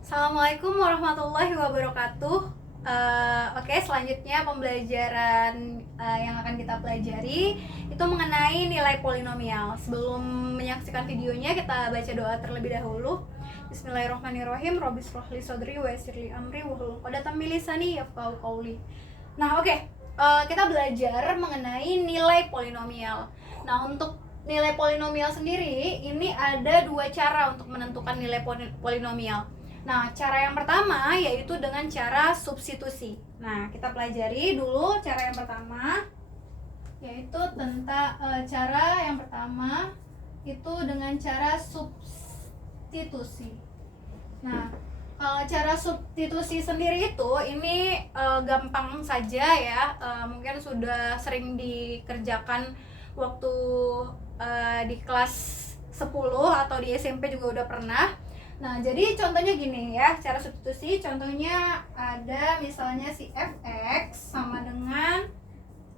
Assalamualaikum warahmatullahi wabarakatuh. Oke, selanjutnya pembelajaran yang akan kita pelajari itu mengenai nilai polinomial. Sebelum menyaksikan videonya, kita baca doa terlebih dahulu. Bismillahirrahmanirrahim. Rabbi shrah li sadri wa yassir li amri wahlul 'uqdatam min lisani yafqahu qawli. Nah, oke. Kita belajar mengenai nilai polinomial. Nah, untuk nilai polinomial sendiri, ini ada dua cara untuk menentukan nilai polinomial. Nah, cara yang pertama yaitu dengan cara substitusi. Nah, kita pelajari dulu cara yang pertama, yaitu tentang cara yang pertama itu dengan cara substitusi. Nah, kalau cara substitusi sendiri itu ini gampang saja ya, mungkin sudah sering dikerjakan waktu di kelas 10 atau di SMP juga udah pernah. Nah, jadi contohnya gini ya, cara substitusi contohnya ada misalnya si fx sama dengan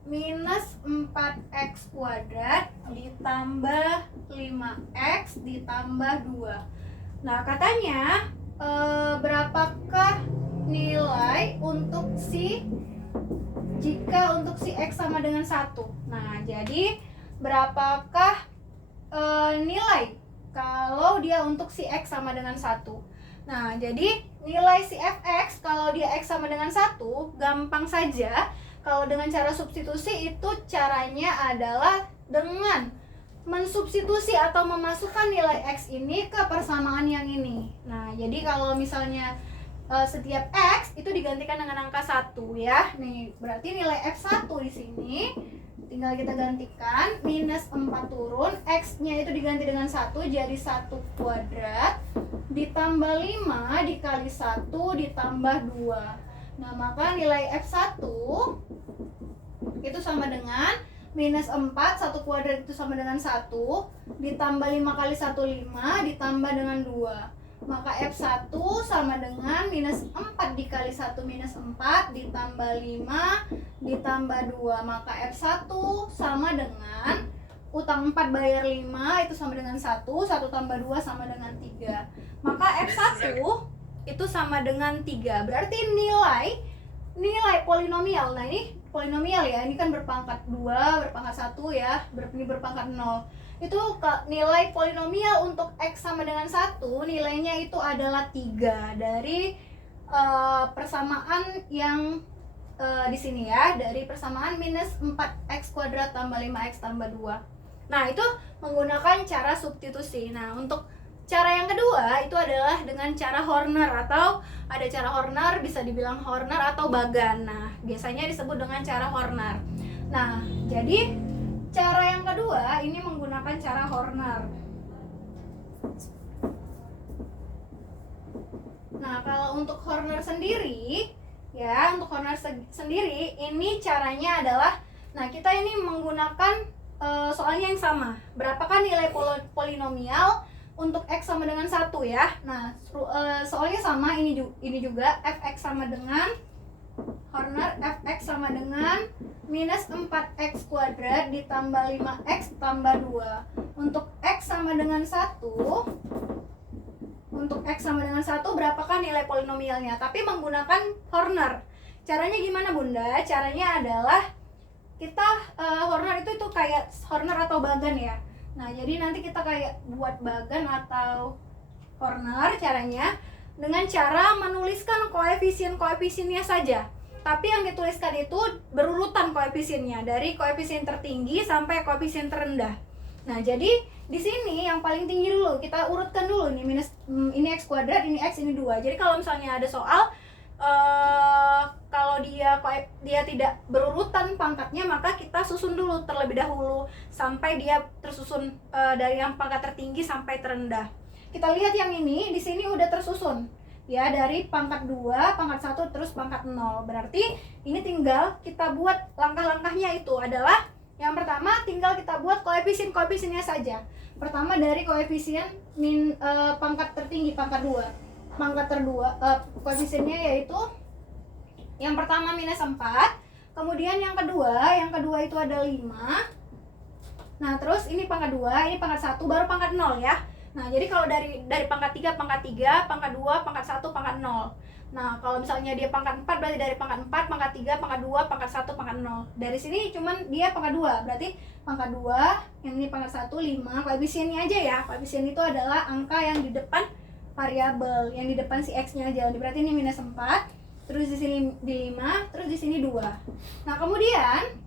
minus 4x kuadrat ditambah 5x ditambah 2. Nah, katanya berapakah nilai untuk jika untuk si x sama dengan 1. Nah, jadi berapakah nilai kalau dia untuk si x sama dengan 1. Nah, jadi nilai si fx kalau dia x sama dengan 1 gampang saja. Kalau dengan cara substitusi itu caranya adalah dengan mensubstitusi atau memasukkan nilai x ini ke persamaan yang ini. Nah, jadi kalau misalnya setiap x itu digantikan dengan angka 1 ya. Nih, berarti nilai f1 di sini tinggal kita gantikan, minus 4 turun, x-nya itu diganti dengan 1, jadi 1 kuadrat ditambah 5 dikali 1 ditambah 2. Nah, maka nilai f1 itu sama dengan minus 4, 1 kuadrat itu sama dengan 1, ditambah 5 kali 1, 5, ditambah dengan 2. Maka F1 sama dengan minus 4 dikali 1 minus 4 ditambah 5 ditambah 2. Maka F1 sama dengan utang 4 bayar 5 itu sama dengan 1, 1 tambah 2 sama dengan 3. Maka F1 itu sama dengan 3. Berarti nilai polinomial. Nah, ini polinomial ya, ini kan berpangkat 2, berpangkat 1 ya, ini berpangkat 0. Itu nilai polinomial untuk x sama dengan 1, nilainya itu adalah 3 dari persamaan yang di sini ya, dari persamaan minus 4x kuadrat tambah 5x tambah 2. Nah, itu menggunakan cara substitusi. Nah, untuk cara yang kedua itu adalah dengan cara Horner, atau ada cara Horner, bisa dibilang Horner atau Bagan. Nah, biasanya disebut dengan cara Horner. Nah, jadi cara yang kedua ini menggunakan cara Horner. Nah, kalau untuk Horner sendiri ya, untuk Horner sendiri ini caranya adalah, nah, kita ini menggunakan soalnya yang sama. Berapakah nilai polinomial untuk x sama dengan 1 ya. Nah, soalnya sama, ini juga fx sama dengan Horner, fx sama dengan minus 4x kuadrat ditambah 5x tambah 2. Untuk x sama dengan 1, berapakah nilai polinomialnya? Tapi menggunakan Horner. Caranya gimana, Bunda? Caranya adalah kita Horner itu kayak Horner atau Bagan ya. Nah, jadi nanti kita kayak buat Bagan atau Horner caranya dengan cara menuliskan koefisien-koefisiennya saja. Tapi yang dituliskan itu berurutan koefisiennya, dari koefisien tertinggi sampai koefisien terendah. Nah, jadi di sini yang paling tinggi dulu kita urutkan dulu nih, minus ini x kuadrat, ini x, ini 2. Jadi kalau misalnya ada soal kalau dia tidak berurutan pangkatnya, maka kita susun dulu terlebih dahulu sampai dia tersusun dari yang pangkat tertinggi sampai terendah. Kita lihat yang ini, di sini udah tersusun ya, dari pangkat 2, pangkat 1, terus pangkat 0. Berarti ini tinggal kita buat langkah-langkahnya, itu adalah yang pertama tinggal kita buat koefisien-koefisiennya saja. Pertama dari koefisien pangkat tertinggi, pangkat 2. Pangkat koefisiennya yaitu yang pertama minus 4, kemudian yang kedua itu ada 5. Nah, terus ini pangkat 2, ini pangkat 1, baru pangkat 0 ya. Nah, jadi kalau dari pangkat 3, pangkat 2, pangkat 1, pangkat 0. Nah, kalau misalnya dia pangkat 4 berarti dari pangkat 4, pangkat 3, pangkat 2, pangkat 1, pangkat 0. Dari sini cuman dia pangkat 2, berarti pangkat 2, yang ini pangkat 1, 5. Koefisiennya aja ya. Koefisien itu adalah angka yang di depan variabel, yang di depan si X-nya aja. Berarti ini minus 4, terus di sini di 5, terus di sini 2. Nah, kemudian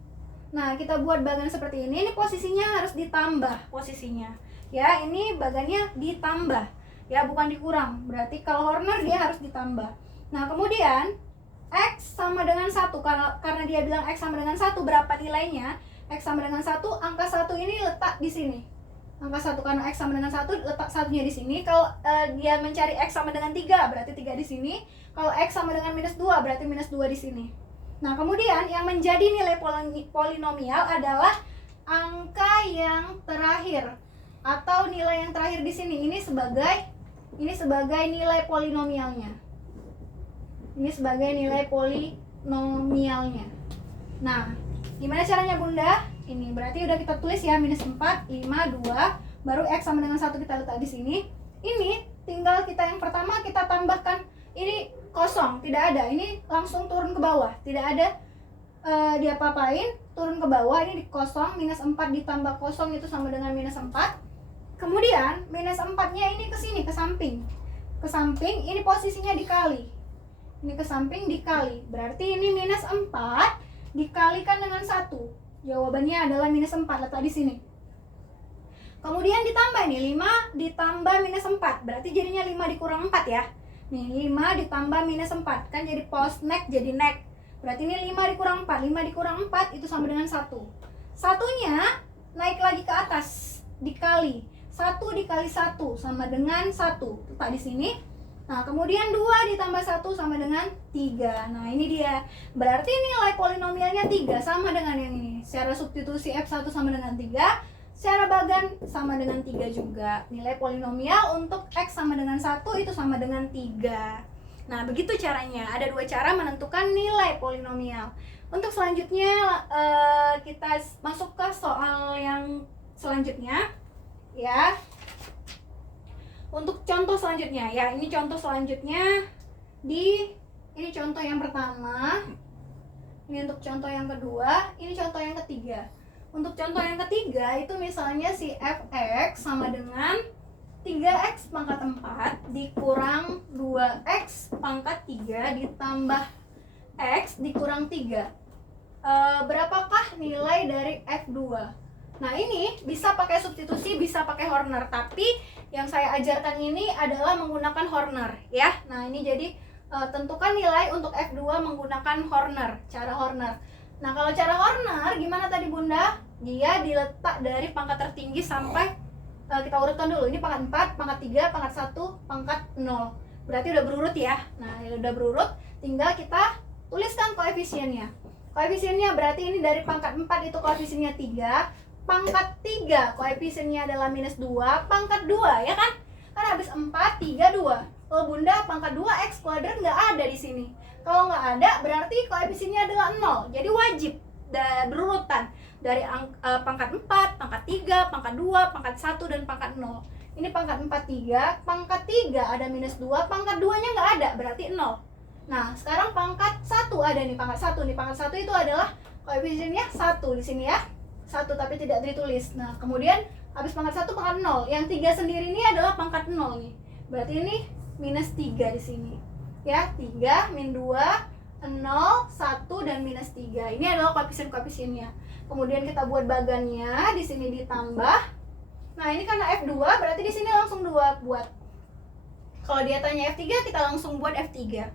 kita buat bagan seperti ini posisinya harus ditambah posisinya. Ya, ini bagannya ditambah. Ya, bukan dikurang. Berarti kalau Horner dia harus ditambah. Nah, kemudian X sama dengan 1, karena dia bilang X sama dengan 1, berapa nilainya? X sama dengan 1, angka 1 ini letak di sini. Angka 1, karena X sama dengan 1, letak satunya di sini. Kalau dia mencari X sama dengan 3, berarti 3 di sini. Kalau X sama dengan minus 2, berarti minus 2 di sini. Nah, kemudian yang menjadi nilai polinomial adalah angka yang terakhir atau nilai yang terakhir di sini. Ini sebagai nilai polinomialnya. Ini sebagai nilai polinomialnya. Nah, gimana caranya Bunda? Ini berarti udah kita tulis ya, minus 4, 5, 2, baru X sama dengan 1 kita letak di sini. Ini tinggal kita yang pertama kita tambahkan, ini kosong, tidak ada, ini langsung turun ke bawah, tidak ada diapa-apain, turun ke bawah, ini kosong, minus 4 ditambah kosong itu sama dengan minus 4. Kemudian minus 4-nya ini ke sini, ke samping, ini posisinya dikali, ini ke samping dikali, berarti ini minus 4 dikalikan dengan 1, jawabannya adalah minus 4, letak di sini. Kemudian ditambah ini 5 ditambah minus 4, berarti jadinya 5 dikurang 4 ya. Nih 5 ditambah minus 4, kan jadi postnek jadi nek. Berarti ini 5 dikurang 4, 5 dikurang 4 itu sama dengan 1. Satunya naik lagi ke atas, dikali 1 dikali 1 sama dengan 1, letak di sini. Nah, kemudian 2 ditambah 1 sama dengan 3. Nah, ini dia. Berarti nilai polinomialnya 3 sama dengan yang ini. Secara substitusi F1 sama dengan 3. Secara bagan sama dengan 3 juga. Nilai polinomial untuk X sama dengan 1 itu sama dengan 3. Nah, begitu caranya. Ada 2 cara menentukan nilai polinomial. Untuk selanjutnya kita masuk ke soal yang selanjutnya ya. Untuk contoh selanjutnya ya, ini contoh selanjutnya ini contoh yang pertama. Ini untuk contoh yang kedua, ini contoh yang ketiga. Untuk contoh yang ketiga itu misalnya si fx sama dengan 3x pangkat 4 dikurang 2x pangkat 3 ditambah x dikurang 3. Berapakah nilai dari f2? Nah, ini bisa pakai substitusi, bisa pakai Horner, tapi yang saya ajarkan ini adalah menggunakan Horner ya. Nah, ini jadi tentukan nilai untuk f2 menggunakan Horner, cara Horner. Nah, kalau cara Horner gimana tadi Bunda? Dia diletak dari pangkat tertinggi sampai kita urutkan dulu. Ini pangkat 4, pangkat 3, pangkat 1, pangkat 0. Berarti udah berurut ya. Nah, udah berurut, tinggal kita tuliskan koefisiennya. Koefisiennya berarti ini dari pangkat 4 itu koefisiennya 3, pangkat 3 koefisiennya adalah minus 2, pangkat 2 ya kan? Kan habis 4, 3, 2. Oh Bunda, pangkat 2 x kuadrat nggak ada di sini. Kalau nggak ada berarti koefisiennya adalah 0. Jadi wajib berurutan dari pangkat 4, pangkat 3, pangkat 2, pangkat 1, dan pangkat 0. Ini pangkat 4, 3, pangkat 3 ada minus 2, pangkat 2-nya nggak ada, berarti 0. Nah, sekarang pangkat 1 ada nih, pangkat 1 nih. Pangkat 1 itu adalah koefisiennya 1 di sini ya. 1 tapi tidak ditulis. Nah, kemudian habis pangkat 1 pangkat 0. Yang 3 sendiri ini adalah pangkat 0 nih. Berarti ini minus 3 di sini. Ya, 3, min 2, 0, 1, dan minus 3. Ini adalah koefisien-koefisiennya. Kemudian kita buat bagannya, di sini ditambah. Nah, ini karena F2, berarti di sini langsung 2 buat. Kalau dia tanya F3, kita langsung buat F3.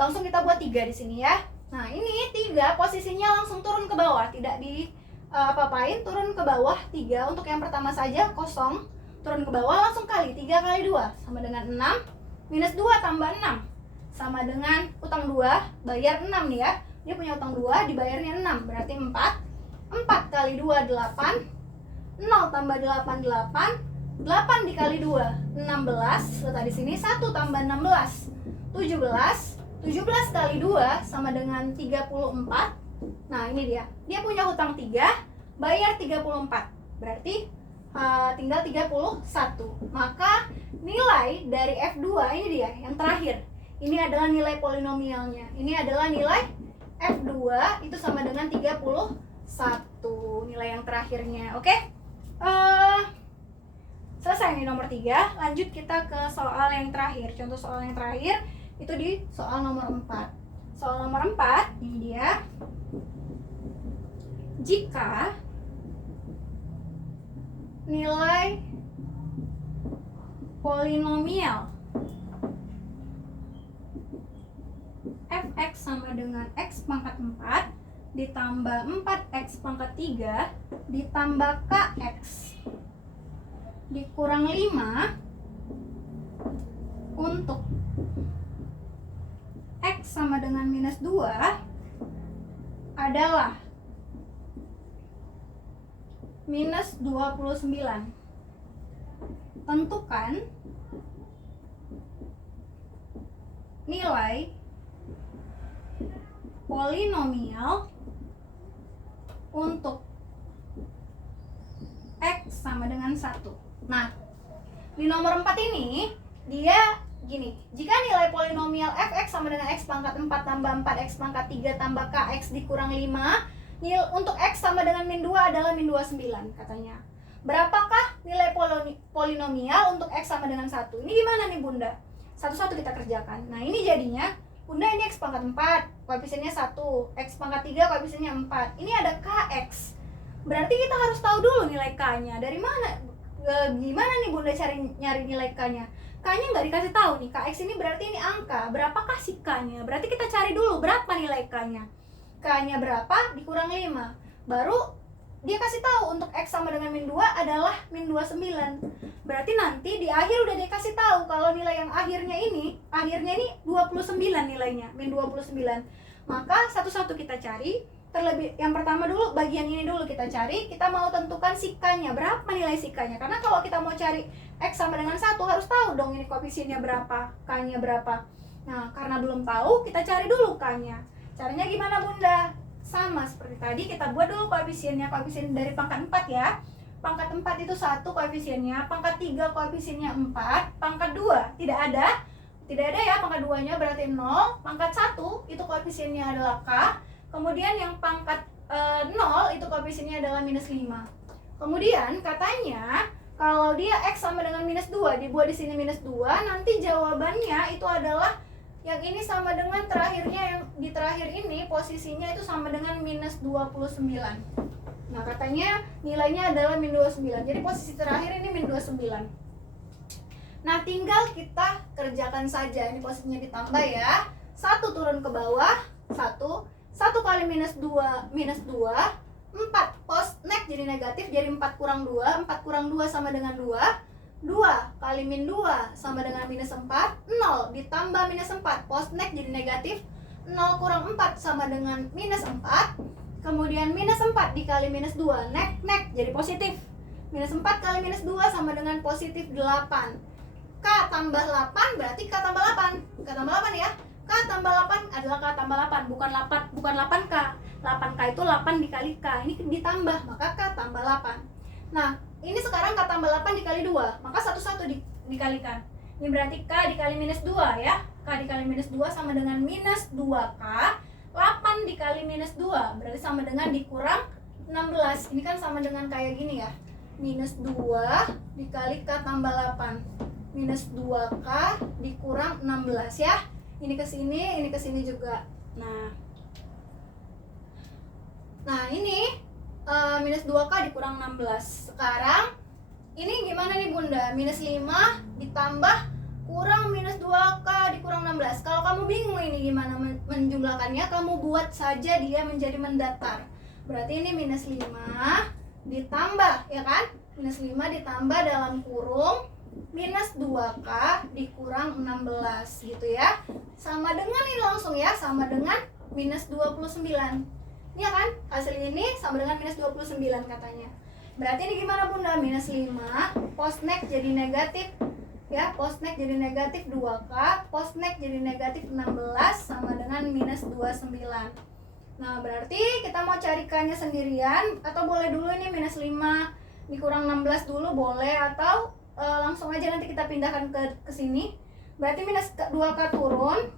Langsung kita buat 3 di sini ya. Nah, ini 3 posisinya langsung turun ke bawah, tidak di apa-apain, turun ke bawah 3. Untuk yang pertama saja kosong, turun ke bawah langsung kali 3 kali 2 sama dengan 6, minus 2 tambah 6 sama dengan utang 2, bayar 6 nih ya. Dia punya utang 2, dibayarnya 6, berarti 4. 4 kali 2, 8. 0 tambah 8, 8. 8 dikali 2, 16. Letak di sini 1 tambah 16, 17. 17 kali 2 sama dengan 34. Nah, ini dia. Dia punya hutang 3, bayar 34. Berarti tinggal 31. Maka nilai dari F2 ini dia yang terakhir. Ini adalah nilai polinomialnya. Ini adalah nilai F2 itu sama dengan 31, nilai yang terakhirnya. Oke? Selesai nih nomor 3. Lanjut kita ke soal yang terakhir. Contoh soal yang terakhir itu di soal nomor 4. Soal nomor 4 ini dia. Jika nilai polinomial fx sama dengan x pangkat 4 ditambah 4x pangkat 3 ditambah kx dikurang 5 untuk x sama dengan minus 2 adalah minus 29. Tentukan nilai polinomial untuk x sama dengan 1. Nah, di nomor 4 ini dia gini, jika nilai polinomial fx sama dengan x pangkat 4 tambah 4x pangkat 3 tambah kx dikurang 5, untuk x sama dengan min 2 adalah min 29 katanya. Berapakah nilai polinomial untuk x sama dengan 1? Ini gimana nih Bunda? Satu-satu kita kerjakan. Nah ini jadinya, Bunda ini x pangkat 4, koefisiennya 1, x pangkat 3, koefisiennya 4. Ini ada kx. Berarti kita harus tahu dulu nilai k-nya. Dari mana? Gimana nih Bunda nyari nilai k-nya? K-nya nggak dikasih tahu nih. Kx ini berarti ini angka. Berapakah si k-nya? Berarti kita cari dulu berapa nilai k-nya. K-nya berapa? Dikurang 5. Baru dia kasih tahu untuk x sama dengan min 2 adalah min 29. Berarti nanti di akhir udah dikasih tahu kalau nilai yang akhirnya ini 29 nilainya, min 29. Maka satu-satu kita cari. Terlebih yang pertama dulu, bagian ini dulu kita cari. Kita mau tentukan si k-nya, berapa nilai si k-nya. Karena kalau kita mau cari x sama dengan 1 harus tahu dong ini koefisiennya berapa, k-nya berapa. Nah, karena belum tahu, kita cari dulu k-nya. Caranya gimana Bunda? Sama seperti tadi, kita buat dulu koefisiennya. Koefisien dari pangkat 4 ya. Pangkat 4 itu 1 koefisiennya, pangkat 3 koefisiennya 4, pangkat 2 tidak ada ya, pangkat 2 nya berarti 0, pangkat 1 itu koefisiennya adalah k, kemudian yang pangkat 0 itu koefisiennya adalah minus 5. Kemudian katanya kalau dia x sama dengan minus 2, dibuat di sini minus 2, nanti jawabannya itu adalah yang ini sama dengan terakhirnya, yang di terakhir ini posisinya itu sama dengan minus 29. Nah katanya nilainya adalah min 29. Jadi posisi terakhir ini min 29. Nah tinggal kita kerjakan saja. Ini posisinya ditambah ya. 1 turun ke bawah, 1 kali minus 2, 4 post next jadi negatif, jadi 4 kurang 2 sama dengan 2 kali min 2 sama dengan minus 4, 0 ditambah minus 4, post next jadi negatif, 0 kurang 4 sama dengan minus 4, kemudian minus 4 dikali minus 2, next jadi positif, minus 4 kali minus 2 sama dengan positif 8, k tambah 8 berarti k tambah 8 ya, k tambah 8 adalah k tambah 8, bukan 8k, 8k itu 8 dikali k, ini ditambah, maka k tambah 8. Nah ini sekarang k tambah 8 dikali 2, maka satu-satu dikalikan. Ini berarti k dikali minus 2 ya. K dikali minus 2 sama dengan minus 2k. 8 dikali minus 2 berarti sama dengan dikurang 16. Ini kan sama dengan kayak gini ya. Minus 2 dikali k tambah 8. Minus 2k dikurang 16 ya. Ini ke sini juga. Nah ini minus 2k dikurang 16. Sekarang ini gimana nih Bunda? Minus 5 ditambah kurang minus 2k dikurang 16. Kalau kamu bingung ini gimana menjumlahkannya, kamu buat saja dia menjadi mendatar. Berarti ini minus 5 ditambah, ya kan? Minus 5 ditambah dalam kurung minus 2k dikurang 16 gitu ya. Sama dengan ini langsung ya, sama dengan minus 29. Iya kan? Hasil ini sama dengan minus 29 katanya. Berarti ini gimana Bunda? Minus 5, post next jadi negatif ya, post next jadi negatif 2k, post next jadi negatif 16 sama dengan minus 29. Nah berarti kita mau cari k-nya sendirian atau boleh dulu ini minus 5 dikurang 16 dulu boleh, atau langsung aja nanti kita pindahkan ke sini. Berarti minus 2K turun,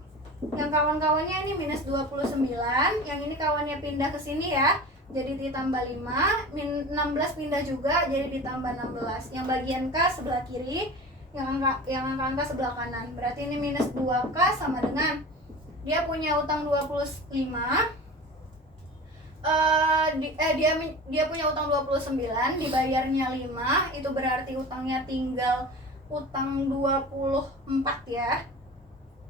yang kawan-kawannya ini minus 29, yang ini kawannya pindah ke sini ya, jadi ditambah 5, 16 pindah juga jadi ditambah 16. Yang bagian K sebelah kiri, yang angka sebelah kanan. Berarti ini minus 2K sama dengan dia punya utang 25, dia punya utang 29, dibayarnya 5, itu berarti utangnya tinggal utang 24 ya.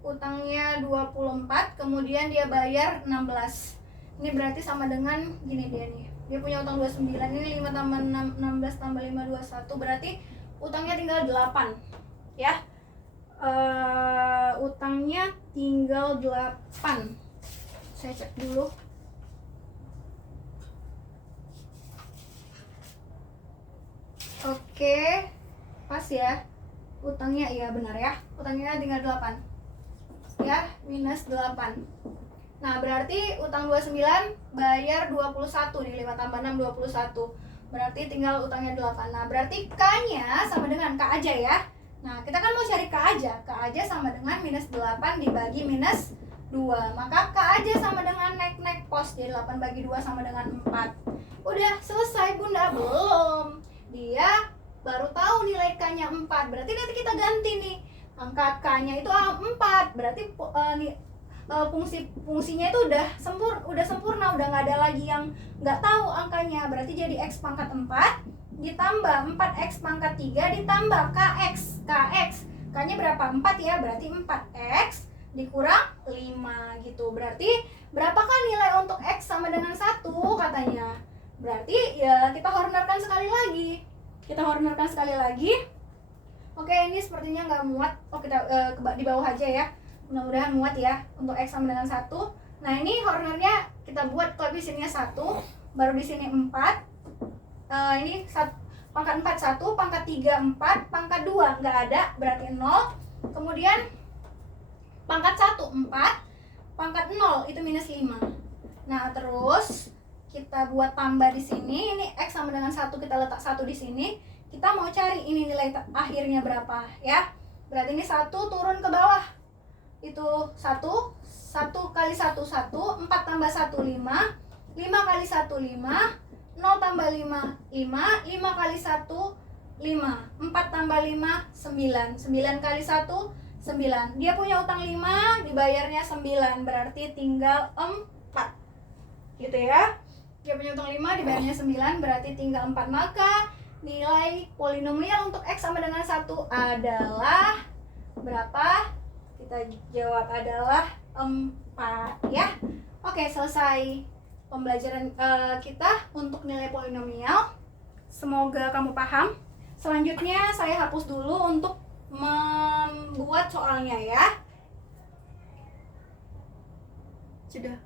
Utangnya 24, kemudian dia bayar 16. Ini berarti sama dengan gini dia nih. Dia punya utang 29, ini 5 tambah 6, 16 tambah 5, 21, berarti utangnya tinggal 8 ya. Utangnya tinggal 8. Saya cek dulu. Oke, pas ya. Utangnya iya benar ya. Utangnya tinggal 8. Ya, minus 8. Nah, berarti utang 29 bayar 21 nih, 5 tambah 6 21. Berarti tinggal utangnya 8. Nah, berarti K-nya sama dengan K aja ya. Nah, kita kan mau cari K aja. K aja sama dengan minus 8 dibagi minus 2. Maka K aja sama dengan naik pos. Jadi 8 bagi 2 sama dengan 4. Udah selesai Bunda? Belum. Dia baru tahu nilai K-nya 4. Berarti nanti kita ganti nih. Angka K-nya itu 4. Berarti fungsinya itu udah sempurna, udah nggak ada lagi yang nggak tahu angkanya. Berarti jadi X pangkat 4 ditambah 4X pangkat 3 ditambah KX. K-nya berapa? 4 ya, berarti 4X dikurang 5 gitu. Berarti berapakah nilai untuk X sama dengan 1 katanya? Berarti ya kita hornerkan sekali lagi. Oke, ini sepertinya nggak muat. Oh, kita di bawah aja ya. Mudah-mudahan muat ya untuk X sama dengan 1. Nah, ini hornernya kita buat koefisiennya 1, baru di sini 4. Ini pangkat 4 1, pangkat 3 4, pangkat 2 nggak ada, berarti 0. Kemudian pangkat 1 4, pangkat 0 itu minus 5. Nah, terus kita buat tambah di sini. Ini X sama dengan 1, kita letak 1 di sini. Kita mau cari ini nilai akhirnya berapa ya. Berarti ini 1 turun ke bawah. Itu 1 kali 1 1, 4 tambah 1 5, 5 kali 1 5, 0 tambah 5 5, 5 kali 1 5, 4 tambah 5 9, 9 kali 1 9. Dia punya utang 5, dibayarnya 9, berarti tinggal 4 gitu ya. Dia punya utang 5, dibayarnya 9, berarti tinggal 4. Maka nilai polinomial untuk X sama dengan 1 adalah berapa? Kita jawab adalah 4 ya. Oke, selesai pembelajaran kita untuk nilai polinomial. Semoga kamu paham. Selanjutnya saya hapus dulu untuk membuat soalnya ya. Sudah.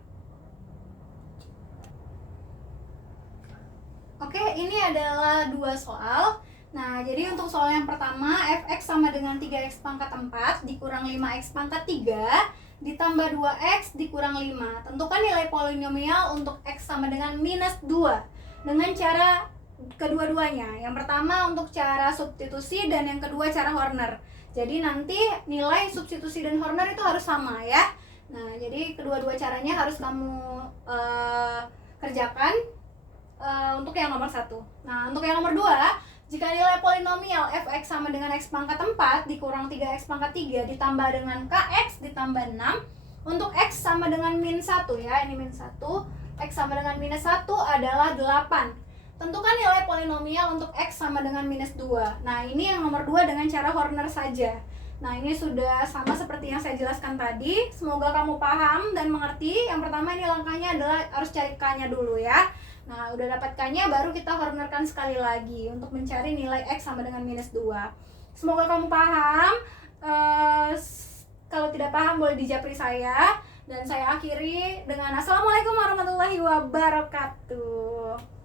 Oke, ini adalah 2 soal. Nah, jadi untuk soal yang pertama, fx sama dengan 3x pangkat 4 dikurang 5x pangkat 3 ditambah 2x dikurang 5. Tentukan nilai polinomial untuk x sama dengan minus 2 dengan cara kedua-duanya. Yang pertama untuk cara substitusi dan yang kedua cara Horner. Jadi nanti nilai substitusi dan Horner itu harus sama ya. Nah, jadi kedua-dua caranya harus kamu kerjakan untuk yang nomor 1. Nah, untuk yang nomor 2, jika nilai polinomial fx sama dengan x pangkat 4 dikurang 3x pangkat 3 ditambah dengan kx ditambah 6, untuk x sama dengan min 1 ya, ini min 1, x sama dengan minus 1 adalah 8. Tentukan nilai polinomial untuk x sama dengan minus 2. Nah, ini yang nomor 2 dengan cara Horner saja. Nah, ini sudah sama seperti yang saya jelaskan tadi. Semoga kamu paham dan mengerti. Yang pertama ini langkahnya adalah harus cari k-nya dulu ya. Nah, udah dapat k-nya baru kita hornerkan sekali lagi untuk mencari nilai x sama dengan minus 2. Semoga kamu paham. Kalau tidak paham boleh dijapri saya. Dan saya akhiri dengan Assalamualaikum warahmatullahi wabarakatuh.